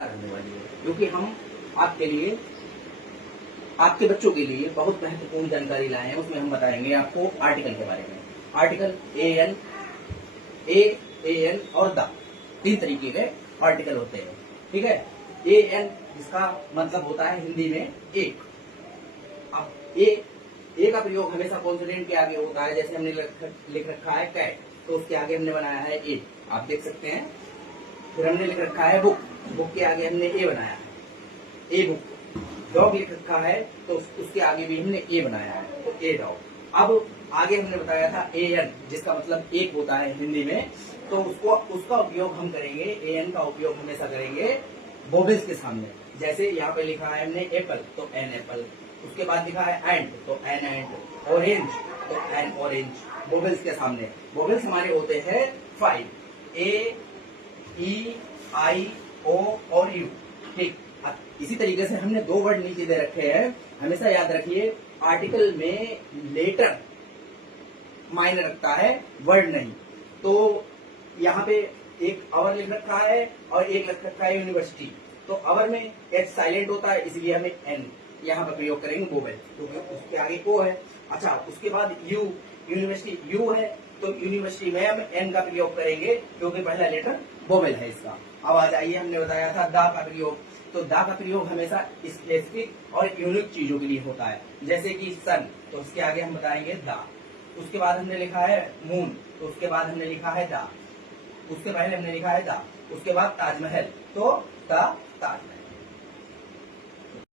रहने वाली है, क्योंकि हम आपके लिए, आपके बच्चों के लिए बहुत महत्वपूर्ण जानकारी लाए हैं। उसमें हम बताएंगे आपको आर्टिकल के बारे में। आर्टिकल ए एन और द, तीन तरीके के आर्टिकल होते हैं। ठीक है। ए एन जिसका मतलब होता है हिंदी में एक। अब ए का प्रयोग हमेशा कॉन्सोनेंट के आगे होता है। जैसे हमने लिख रखा है कैट, तो उसके आगे हमने बनाया है ए, आप देख सकते हैं। फिर हमने लिख रखा है बुक, बुक के आगे हमने ए बनाया है, ए बुक। डॉग लिख रखा है तो उसके आगे भी हमने ए बनाया है, तो ए डॉग। अब आगे हमने बताया था ए एन, जिसका मतलब एक होता है हिंदी में, तो उसका उपयोग हम करेंगे, ए एन का उपयोग हमेशा करेंगे वोवेल्स के सामने। जैसे यहाँ पे लिखा है हमने एप्पल, तो एन एप्पल। उसके बाद लिखा है एंट, तो एन एंट। ऑरेंज, तो एन ऑरेंज। वोवेल्स के सामने। वोवेल्स हमारे होते हैं 5, ए, ई, आई, ओ और यू। ठीक। इसी तरीके से हमने दो वर्ड नीचे दे रखे हैं। हमेशा याद रखिए, आर्टिकल में लेटर मायने रखता है, वर्ड नहीं। तो यहाँ पे एक अवर लिख रखा है और एक लिख रखा है यूनिवर्सिटी। तो अवर में एच साइलेंट होता है, इसलिए हमें एन यहाँ पर प्रयोग करेंगे वोवेल, क्योंकि उसके आगे ओ है। अच्छा, उसके बाद यू, यूनिवर्सिटी यू है, तो यूनिवर्सिटी में हम एन का प्रयोग करेंगे, क्योंकि पहला लेटर वोवेल है इसका। अब आ जाइए, हमने बताया था दा का प्रयोग। तो दा का प्रयोग हमेशा स्पेसिफिक और यूनिक चीजों के लिए होता है। जैसे कि सन, तो उसके आगे हम बताएंगे दा। उसके बाद हमने लिखा है मून, तो उसके बाद हमने लिखा है दा। उसके पहले हमने लिखा है दा। उसके बाद ताजमहल, तो दा ताजमहल।